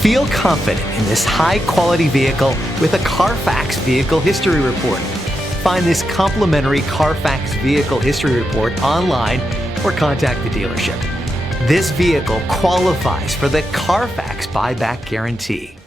Feel confident in this high-quality vehicle with a Carfax Vehicle History Report. Find this complimentary Carfax Vehicle History Report online or contact the dealership. This vehicle qualifies for the Carfax Buyback Guarantee.